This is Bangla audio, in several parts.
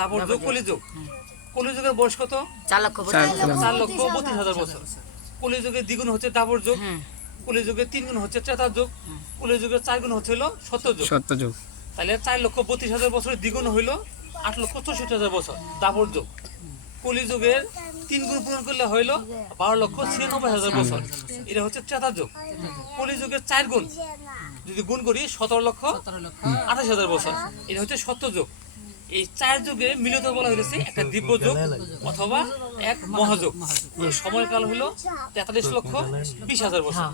তারপর যোগ কলিযুগ। কলিযুগের বয়স কত? 4,32,000 বছর। কলিযুগের দ্বিগুণ হচ্ছে দাপর যুগ, কলিযুগের 3 গুণ হচ্ছে ত্রেতা যুগ, কলিযুগের 4 গুণ হচ্ছে হলো সত্য যুগ। তাহলে 4,32,000 বছরের দ্বিগুণ হইল 8,64,000 বছর দাপর যুগ। কলিযুগের 3 গুণ পূরণ করলে হইল 12,96,000 বছর, এটা হচ্ছে ত্রেতা যুগ। কলিযুগের 4 গুণ যদি গুণ করি 17,28,000 বছর, এটা হচ্ছে সত্য যুগ। এই 4 যুগে মিলিত বলা হয়েছে একটা দিব্য যুগ অথবা এক মহাযুগ। সময়কাল হলো 43,20,000 বছর।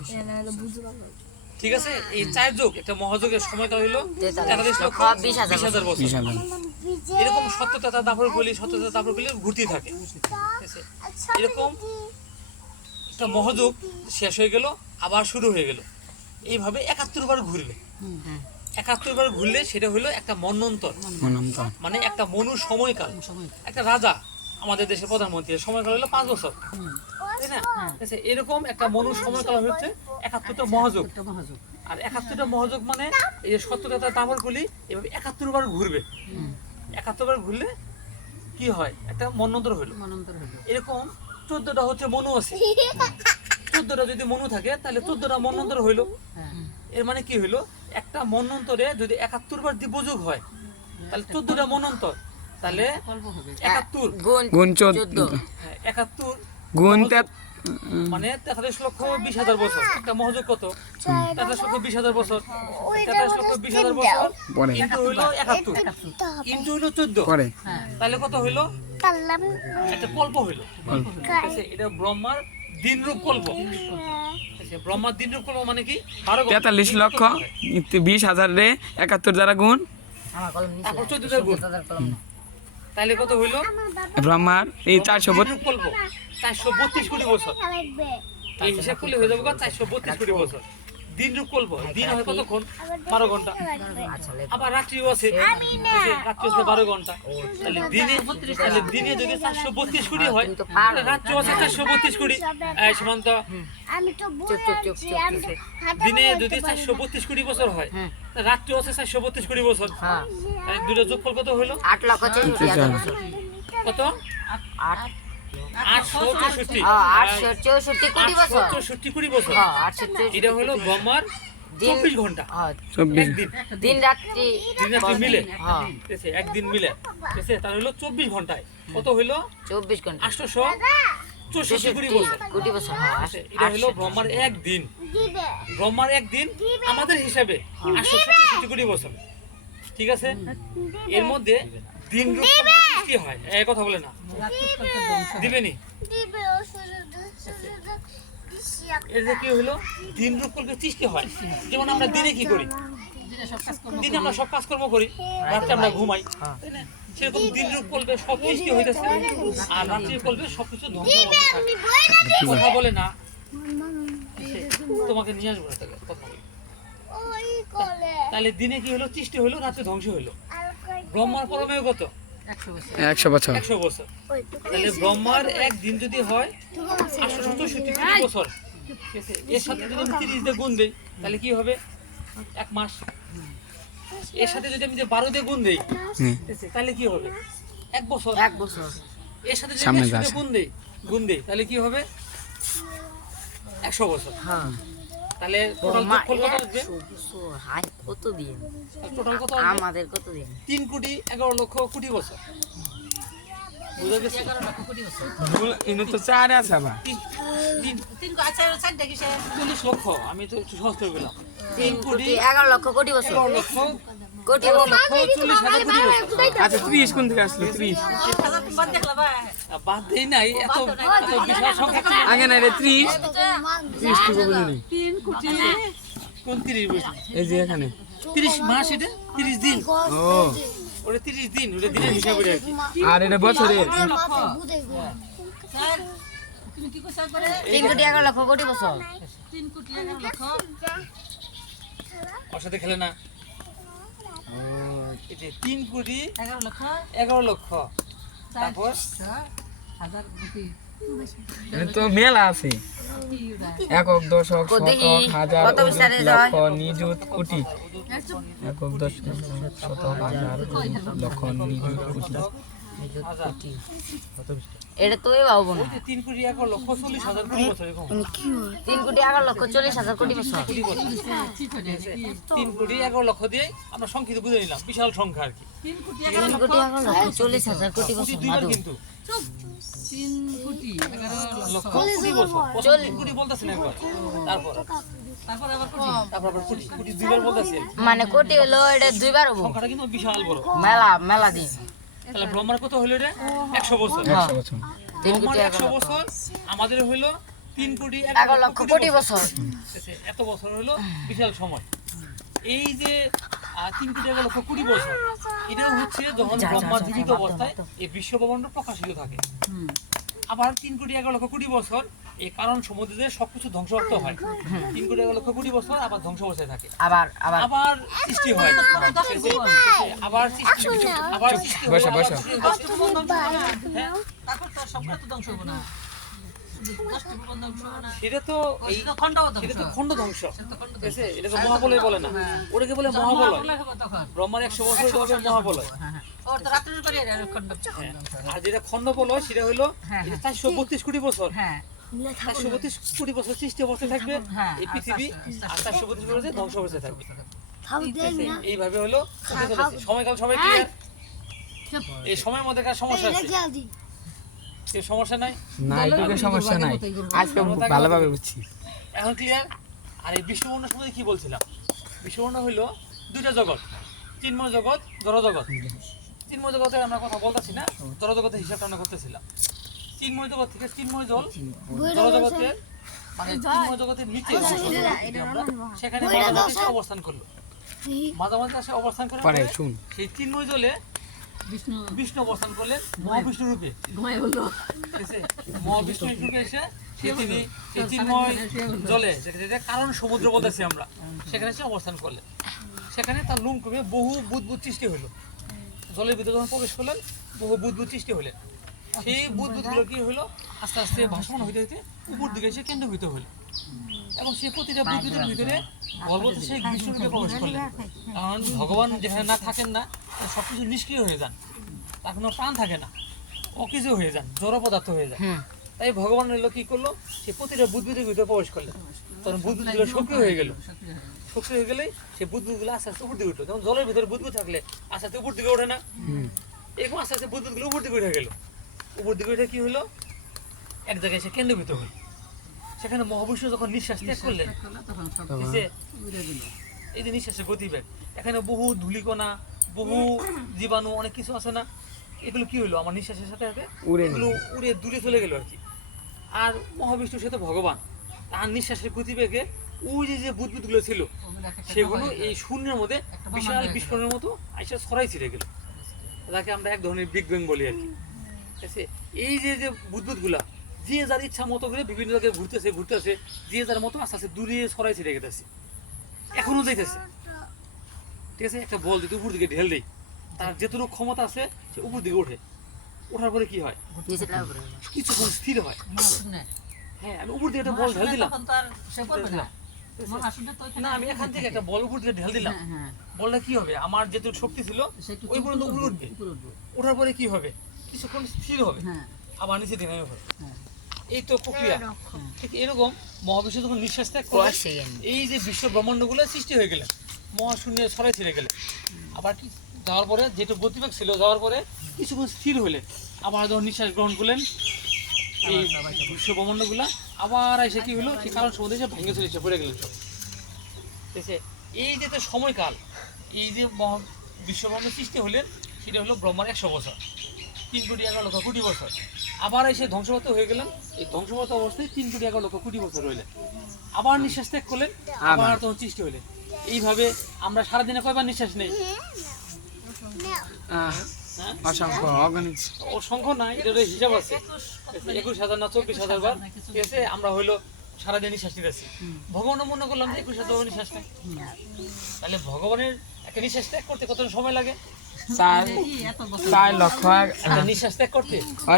ঠিক আছে, এই 4 যুগ একটা মহাযুগের সময়কাল হলো 43,20,000 বছর। এরকম সত্যতা দাপর বলি ঘুরতে থাকে। এরকম একটা মহাযুগ শেষ হয়ে গেল, আবার শুরু হয়ে গেল, এইভাবে 71 বার ঘুরবে। 71 বার ঘুরলে সেটা হলো একটা মন্বন্তর, মানে একটা মনু সময়কাল। একটা রাজা আমাদের দেশের প্রধানমন্ত্রী সময়কাল হলো 5 বছর, তাই না? এরকম একটা মনু সময়কাল হচ্ছে 71টা মহাযুগ। আর 71টা মহাযুগ মানে এই যে সত্যতা দাপরগুলি এভাবে 71 বার ঘুরবে। 71 বার ঘুরলে কি হয়? একটা মন্বন্তর হইলো। এরকম 14টা হচ্ছে মনু আছে। 14টা যদি মনু থাকে তাহলে 14টা মন্বন্তর হইলো। এর মানে কি হইলো? একটা মন্বন্তরে যদি 71 বার দিব্যযুগ হয় তাহলে 14টা মন্বন্তর, তাহলে 71 গুণ 14 71 গুণ মানে 43,20,000 বছর। একটা মহাযুগ কত? 43,20,000 বছর। 43,20,000 বছর কিন্তু হইলো 71 কিন্তু হইলো 14 করে, তাহলে কত হইলো? একটা কল্প হইলো। এটা ব্রহ্মার দিনরূপ কল্প। ব্রহ্মার দিনরূপ কল্প মানে কি? 43,20,000 রে 71 দ্বারা গুণ, 14 গুণ, তাহলে কত হইলো? ব্রহ্মার এই 432 কল্প 432 কোটি বছর। এই হিসাব করলে হয়ে যাবে 432 কোটি বছর। দিনরূপ কল্প, দিন হয় কতক্ষণ? 12 ঘন্টা। আবার রাত্রিও আছে, রাত্রি হচ্ছে 12 ঘন্টা। তাহলে দিনে যদি 432 কোটি হয় তাহলে রাত্রি আছে 432 কোটি। সীমান্ত দিনে যদি 432 কোটি বছর হয় রাত্রি আছে 432 কোটি বছর, তাহলে দুটো যোগফল কত হলো? 8,64,000 বছর। কত? 864 কোটি বছর। 864 কোটি বছর। এটা হলো ব্রহ্মার 24 ঘন্টা। 24 দিন রাত্রি মিলে, ঠিক আছে, একদিন মিলে, ঠিক আছে, তাহলে হলো 24 ঘন্টায় কত হইলো? 24 ঘন্টা 864 কোটি বছর। এটা হলো ব্রহ্মার একদিন। ব্রহ্মার একদিন আমাদের হিসাবে 864 কোটি বছর। ঠিক আছে, এর মধ্যে দিন রূপ সৃষ্টি হয়, এই কথা বলে না দিবেনি। এর যে কি হলো? দিন রূপ কল্পে সৃষ্টি হয়। যেমন আমরা দিনে কি করি? দিনে আমরা সব কাজকর্ম করি, রাত্রে আমরা ঘুমাই, তাই না? সেরকম দিন রূপ কল্পে সব সৃষ্টি হইতেছে, আর রাত্রির কল্পে সবকিছু ধ্বংস কথা বলে না। তোমাকে নিয়ে আসবো না তাহলে কথা বলে। তাহলে দিনে কি হলো? সৃষ্টি হলো, রাত্রে ধ্বংস হলো। ব্রহ্মার পরমেয় কত? 100 বছর। 100 বছর। তাহলে ব্রহ্মার একদিন যদি হয় 864 কোটি বছর, ঠিক আছে, এর সাথে যদি আমি 30 দিয়ে গুণ দেই তাহলে কি হবে? এক মাস। এর সাথে যদি আমি 12 দিয়ে গুণ দেই তাহলে কি হবে? এক বছর। এর সাথে যদি 100 দিয়ে গুণ দেই তাহলে কি হবে? 100 বছর। তাহলে টোটাল যোগফল কত আসবে? কত দিন টোটাল কত? আমাদের কত দিন? 3,11,00,000 বছর। বুঝা গেছে? 4 আছে আবার 40 লক্ষ। আমি তো একটু সহজ করে বললাম। 3,11,00,000 কোটি বছর। 11,40,000 কোটি বছর। আচ্ছা 30 কোন থেকে আসলো? 30 বাদ দেই নাই, এত বিশাল সংখ্যা আগে না রে 30 থেকে বুঝিনি। 3 কোটি কোন 30 বুঝলি? এই যে এখানে 30 মাস, এটা 30 দিন। ও ওটা 30 দিন, ওটা দিনের হিসাব করে আর কি। আর এটা বছরে 3,11,00,000 কোটি বছর। ওর সাথে খেলে না। এটা 3,11,00,000। তারপর তো মেলা আছে একক দশক কত শতক দেখি, হাজার কত অযুত বিস্তারে লক্ষ নিযুত কোটি একক দশক শতক হাজার অযুত লক্ষ নিযুত কোটি এটা তো পাবো না 3 কোটি 1 লক্ষ 40,000 কোটি বছর এরকম 3 কোটি 11 লক্ষ 40,000 কোটি বছর 3 কোটি 11 লক্ষ দিয়ে আমরা সংখ্যিত বুঝে নিলাম বিশাল সংখ্যা আর কি 3 কোটি 11 লক্ষ 40,000 কোটি বছর দুইবার মাদু কিন্তু 3 লক্ষ কোটি বছর 3 কোটি বলতেছেন একবার তারপর আবার কোটি দুইবার বলতেছে মানে কোটি হলো এটা দুইবার হবো সংখ্যাটা কিন্তু বিশাল বড় মেলা দিন তাহলে ব্রহ্মার কত হলো এটা 100 বছর 100 বছর 3 ব্রহ্মার কোটি 100 বছর আমাদের হলো 3 কোটি 11 লক্ষ কোটি বছর এত বছর হলো বিশাল সময় এই যে 3 কোটি 11 লক্ষ কোটি বছর এটা হচ্ছে যখন ব্রহ্মা জীবিত অবস্থায় এই বিশ্ব ব্রহ্মাণ্ড প্রকাশিত থাকে আবার 3 কোটি 11 লক্ষ কোটি বছর এই কারণ সমুদ্রে সবকিছু ধ্বংসপ্রাপ্ত হয় 3 কোটি 11 লক্ষ কোটি বছর আবার ধ্বংস অবস্থায় থাকে আবার আবার সৃষ্টি হয় আবার সৃষ্টি আবার সৃষ্টি হয়, বসা, আবার বসা। সৃষ্টি হয়। হ্যাঁ, এটা তো খণ্ড ধ্বংস ঠিক আছে? এটা তো মহাবলয় বলে না ওটাকে বলে মহাবলয় ব্রহ্মার 100 বছর এটা হবে মহাবলয় হ্যাঁ। আর যেটা খণ্ড বলয় সেটা হলো এটা 432 কোটি বছর 432 কোটি বছর সৃষ্টি অবস্থায় থাকবে এই পৃথিবী আর 432 কোটি বছর ধ্বংস অবস্থায় থাকবে ঠিক আছে? এইভাবে হলো সময়কাল সবাই ক্লিয়ার এই সময়ের মধ্যে কার সমস্যা আছে এই সমস্যা নাই না এইটুকু সমস্যা নাই আজকে ভালোভাবে বুঝছি এখন ক্লিয়ার আর এই বিশ্ববর্ণ সম্বন্ধে কি বলছিলাম বিশ্ববর্ণ হইলো দুইটা জগৎ চিন্ময় জগৎ জড় জগৎ চিন্ময় জগতের আমরা কথা বলতেছি না জড় জগতের হিসাবটা আমরা করতেছিলাম চিন্ময় জগৎ থেকে চিন্ময় জল জড় জগতের মানে চিন্ময় জগতের নিচে সেখানে মাঝামাঝি এসে অবস্থান করলো মাঝামাঝি এসে অবস্থান করে পরে শুন সেই চিন্ময় জলে বিষ্ণু অবস্থান করলেন মহাবিষ্ণু রূপে ঠিক আছে? মহাবিষ্ণু রূপে এসে তিনি এই চিন্ময় জলে যেটা কারণ সমুদ্র বলতেছি আমরা সেখানে এসে অবস্থান করলেন সেখানে তার লুমকুমে বহু বুদবুদ সৃষ্টি হলো জলের ভিতরে যখন প্রবেশ করলেন বহু বুদবুদ সৃষ্টি হলেন সেই বুদবুদগুলো কি হলো আস্তে আস্তে ভাসমান হইতে হইতে উপর দিকে এসে কেন্দ্রভূত হলো এবং সেই প্রতিটা বুদবুদের ভিতরে গর্ভতে সেই বিষ্ণুরূপে প্রবেশ করলেন কারণ ভগবান যেখানে না থাকেন না সবকিছু নিষ্ক্রিয় হয়ে যান তার কোনো প্রাণ থাকে না অকিছু হয়ে যান জড় পদার্থ হয়ে যায় তাই ভগবান হলো কি করলো সে প্রতিটা বুদবুদের ভিতরে প্রবেশ করলেন তখন বুদবুদগুলো সক্রিয় হয়ে গেল সক্রিয় হয়ে গেলে সেই বুদবুদগুলো আস্তে আস্তে উপর দিকে উঠলো যেমন জলের ভিতরে বুদবুদ থাকলে আস্তে আস্তে উপর দিকে ওঠে না এরকম আস্তে আস্তে বুদবুদগুলো উপর দিকে উঠে গেল উপর দিকে উঠে কি হলো এক জায়গায় সে কেন্দ্রভূত হলো সেখানে মহাবিষ্ণু যখন নিঃশ্বাস ত্যাগ করলেন এই যে নিঃশ্বাসের গতিবেগ এখানে বহু ধূলিকণা বহু জীবাণু অনেক কিছু আছে না এগুলো কি হলো আমার নিঃশ্বাসের সাথে সাথে এগুলো উড়ে দূরে চলে গেল আর কি আর মহাবিষ্ণু সে তো ভগবান তার নিঃশ্বাসের গতিবেগে ওই যে বুদবুদগুলো ছিল সেগুলো এই শূন্যের মধ্যে বিশাল বিস্ফোরণের মতো আইসা ছড়াই ছিঁড়ে গেল তাকে আমরা এক ধরনের বিগ ব্যাং বলি আর কি ঠিক আছে? এই যে বুদবুদগুলা যে যার ইচ্ছা মতো করে বিভিন্ন জায়গায় ঘুরতেছে যে যার মতো আস্তে আস্তে দূরে ছড়াই ছিঁড়ে গেছে এখনো যাইতেছে ঠিক আছে একটা বল যদি উপর দিকে ঢেল দেয় তার যেটুকু ক্ষমতা আছে সে উপর দিকে ওঠে ওঠার পরে কি হয় কিছুক্ষণ স্থির হয় হ্যাঁ আমি উপর দিকে একটা বল ঢেল দিলাম না আমি এখান থেকে একটা বল উপর দিকে ঢেল দিলাম বলটা কি হবে আমার যেটুকু শক্তি ছিল ওই পর্যন্ত উপরে উঠবে ওঠার পরে কি হবে কিছুক্ষণ স্থির হবে আবার নিচে দিকে নেমে পড়বে এই তো প্রক্রিয়া ঠিক এরকম মহাবিশ্ব যখন নিঃশ্বাস ত্যাগ করে এই যে বিশ্ব ব্রহ্মাণ্ডগুলো সৃষ্টি হয়ে গেলেন মহাশূন্যে ছড়াই ছিঁড়ে গেলেন আবার কি যাওয়ার পরে যেটুকু গতিবেগ ছিল যাওয়ার পরে কিছুক্ষণ স্থির হলেন আবার যখন নিঃশ্বাস গ্রহণ করলেন এই বিশ্ব ব্রহ্মাণ্ডগুলা আবার এসে কি হলো সে কারণ সমুদ্রে এসে ভেঙে চলে এসে পড়ে গেলেন সব ঠিক আছে? এই যে সময়কাল এই যে বিশ্ব ব্রহ্মাণ্ড সৃষ্টি হলেন সেটা হলো ব্রহ্মার 100 বছর 3 কোটি 11 লক্ষ কোটি বছর আবার এসে ধ্বংসপ্রাপ্ত হয়ে গেলেন এই ধ্বংসপ্রাপ্ত অবস্থায় 3 কোটি 11 লক্ষ কোটি বছর রইলেন আবার নিঃশ্বাস ত্যাগ করলেন আবার তখন সৃষ্টি হলেন এইভাবে আমরা সারাদিনে কয়বার নিঃশ্বাস নেই অসংখ্য অগণিত অসংখ্য নাই এটার হিসাব আছে 21,000 না 24,000 বার ঠিক আছে আমরা হইলো সারাদিন নিঃশ্বাস নিতেছি ভগবানও মনে করলাম যে 21,000 নিঃশ্বাস নেই তাহলে ভগবানের একটা নিঃশ্বাস ত্যাগ করতে কত সময় লাগে 4 লক্ষ একটা নিঃশ্বাস ত্যাগ করতে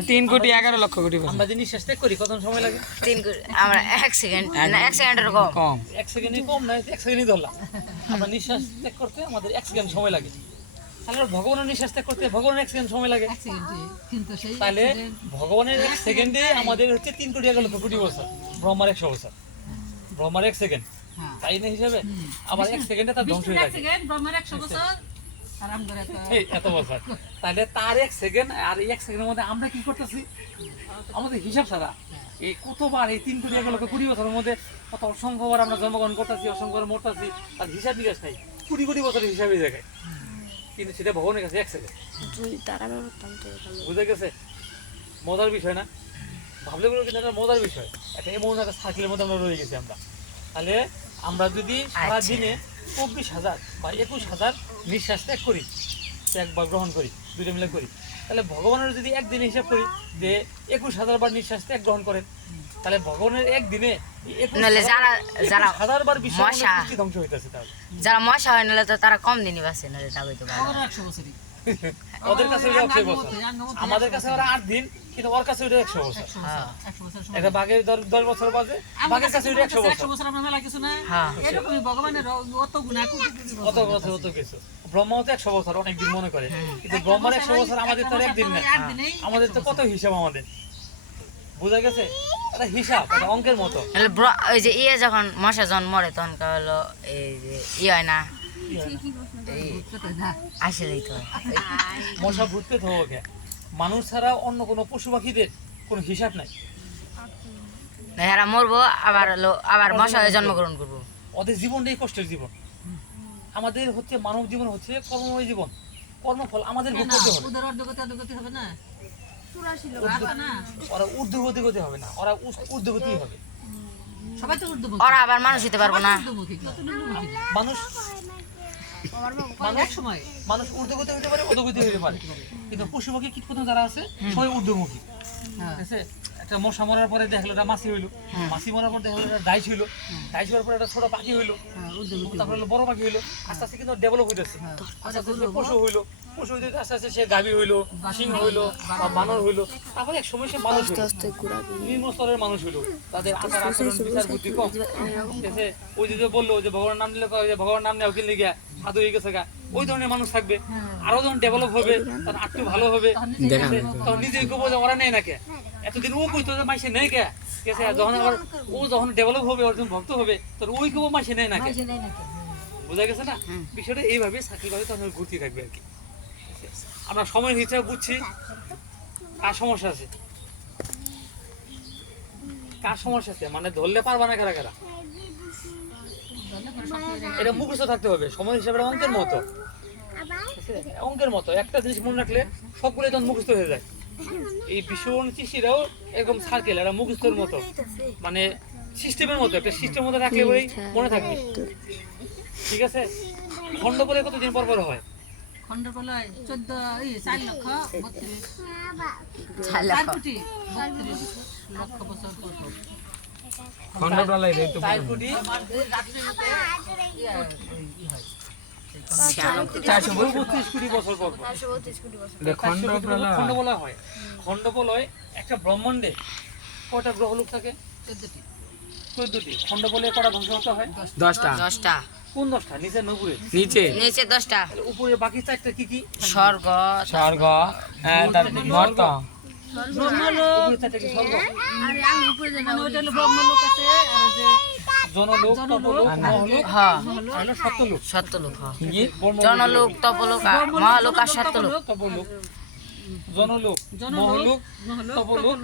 3 কোটি 11 লক্ষ কোটি বছর আমরা যে নিঃশ্বাস ত্যাগ করি কত সময় লাগে? 3 কোটি আমরা 1 সেকেন্ড না 1 সেকেন্ডের কম কম 1 সেকেন্ডই কম না, 1 সেকেন্ডই ধরলাম। আমরা নিঃশ্বাস ত্যাগ করতে আমাদের 1 সেকেন্ড সময় লাগে। তাহলে ভগবানের নিঃশ্বাস ত্যাগ করতে ভগবানের 1 সেকেন্ড সময় লাগে। তাহলে ভগবানের 1 সেকেন্ডে আমাদের হচ্ছে 3 কোটি 11 লক্ষ কোটি বছর, ব্রহ্মার 100 বছর, ব্রহ্মার 1 সেকেন্ড, তাই না হিসাবে? আবার 1 সেকেন্ডে তার ধ্বংস হয়ে থাকে এই এত বছর। তাহলে তার 1 সেকেন্ড আর এই 1 সেকেন্ডের মধ্যে আমরা কি করতেছি? আমাদের হিসাব ছাড়া এই কতবার এই 3 কোটি 11 লক্ষ কোটি বছরের মধ্যে কত অসংখ্যবার আমরা জন্মগ্রহণ করতেছি, অসংখ্যবার মরতেছি, তার হিসাব নিকাশ নাই, কোটি কোটি বছরের হিসাবে জায়গায়, কিন্তু সেটা ভগবানের কাছে 1 সেকেন্ড। বুঝে গেছে? মজার বিষয় না? ভাবলে বলো কিন্তু একটা মজার বিষয়। একটা এমন একটা সার্কেলের মধ্যে আমরা রয়ে গেছি আমরা। তাহলে আমরা যদি সারা দিনে 24,000 বা 21,000 নিঃশ্বাস ত্যাগ করি, ত্যাগ বা গ্রহণ করি, দুটো মিলে করি, তাহলে ভগবানের যদি একদিনে হিসাব করি যে 21,000 বার নিঃশ্বাস ত্যাগ গ্রহণ করেন, তাহলে ভগবানের একদিনে নাহলে যারা 21,000 বার বিশ্ব মশা ধ্বংস হইতেছে। তাহলে যারা মশা হয় নাহলে তো তারা কম দিনই বাঁচে, নাহলে তা হইতো পারে। ওদের কাছে 100 বছর, আমাদের কাছে ওরা 8 দিন, কিন্তু ওর কাছে ওটা 100 বছর। একটা বাঘের 10 বছর বাজে, বাঘের কাছে ওটা 100 বছর। হ্যাঁ অত বছর অত কিছু। ব্রহ্মাও তো 100 বছর অনেক দিন মনে করে, কিন্তু ব্রহ্মার 100 বছর আমাদের তো একদিন না। আমাদের তো কত হিসাব আমাদের, বুঝা গেছে? একটা হিসাব, একটা অঙ্কের মতো। নাহলে ওই যে যখন মশা যখন মরে তখন হলো এই যে হয় না, আসলেই তো মশা ভূতপ্রেত হোক, মানুষ ছাড়া অন্য কোনো পশু পাখিদের কোনো হিসাব নাই। এরা মরবো আবার মশা হয়ে জন্মগ্রহণ করবো। ওদের জীবনটাই কষ্টের জীবন। আমাদের হচ্ছে মানব জীবন হচ্ছে কর্মময় জীবন, কর্মফল আমাদের ভোগ করতে হবে। ওরা ঊর্ধ্বগতি হবে না, ওরা ঊর্ধ্বগতি হবে। ওরা আবার মানুষ হতে পারবো না। মানুষ মানুষ ঊর্ধ্বগতি হতে পারে, অধোগতি হতে পারে, কিন্তু পশু পাখি কীটপতঙ্গ যারা আছে সবাই ঊর্ধ্বমুখী। ঠিক আছে? একটা মশা মরার পরে দেখলো একটা মাছি হইলো, মাছি মরার পর দেখলো একটা ডাইস হইলো, ডাইস হওয়ার পরে একটা ছোট পাখি হইলো, তারপরে বড় পাখি হইলো, আস্তে আস্তে কিন্তু ডেভেলপ হইতেছে। আস্তে আস্তে পশু হইলো, পশু হইতে আস্তে আস্তে সে গাভী হইলো, সিংহ হইলো বা বানর হইলো, তারপরে এক সময় সে মানুষ হইলো, নিম্ন স্তরের মানুষ হইলো, তাদের আচার আচরণ বিচার বুদ্ধি কম। ঠিক আছে? ওই যে বললো যে ভগবানের নাম নিলে ভগবানের নাম নেওয়া কিনলে গিয়া সাধু হয়ে গেছে গা, ওই ধরনের মানুষ থাকবে। আরো যখন ডেভেলপ হবে, তার আটটু ভালো হবে, তখন নিজেই কবো যে ওরা নেই না কে, এতদিন ও কইতো যে মাইসে নেই কে। ঠিক আছে? যখন আবার ও যখন ডেভেলপ হবে, ওর যখন ভক্ত হবে, তোর ওই কবো মাইসে নেই না কে। বোঝা গেছে না? বিষয়টা এইভাবে চাকরি করে তখন ঘুরতে থাকবে আর কি। আমরা সময়ের হিসাবে বুঝছি কার সমস্যা আছে, কার সমস্যা আছে, মানে ধরলে পারবা না কারা কারা, এটা মুখস্থ থাকতে হবে। সময় হিসাবে অঙ্কের মতো, অঙ্কের মতো একটা জিনিস মনে রাখলে সবগুলো তখন মুখস্থ হয়ে যায়। এই বিশ্ববর্ণ সৃষ্টিটাও এরকম সার্কেল, এটা মুখস্থের মতো, মানে সিস্টেমের মতো, একটা সিস্টেমের মতো রাখলে বলেই মনে থাকবে। ঠিক আছে? খণ্ড বলে কতদিন পর পর হয়? খণ্ডপ্রলয় 4 লক্ষ 4 লক্ষ লক্ষ বছর পর। খণ্ডপ্রলয় রে তো 4 কোটি 432 কোটি বছর পর পর খণ্ডপ্রলয় খণ্ডপ্রলয় হয়। খণ্ডপ্রলয় একটা ব্রহ্মাণ্ডে কয়টা গ্রহলোক থাকে? 14টি। খণ্ডপ্রলয়ে কটা ধ্বংস হতে হয়? 10টা। কোন 10টা? নিচে নপুরে, নিচে 10টা। উপরে বাকি 4টা কি কি? স্বর্গ স্বর্গ তার মর্ত ব্রহ্মলোক, উপরে 4টা কি? স্বর্গ, মানে ওইটা হলো ব্রহ্মলোক আছে, আর ওই যে জনলোক, তপলোক, মহলোক, হ্যাঁ আর হলো সত্যলোক। সত্যলোক, হ্যাঁ কি জনলোক, তপলোক, মহালোক আর সত্যলোক। তপলোক, জনলোক, মহলোক, তপলোক,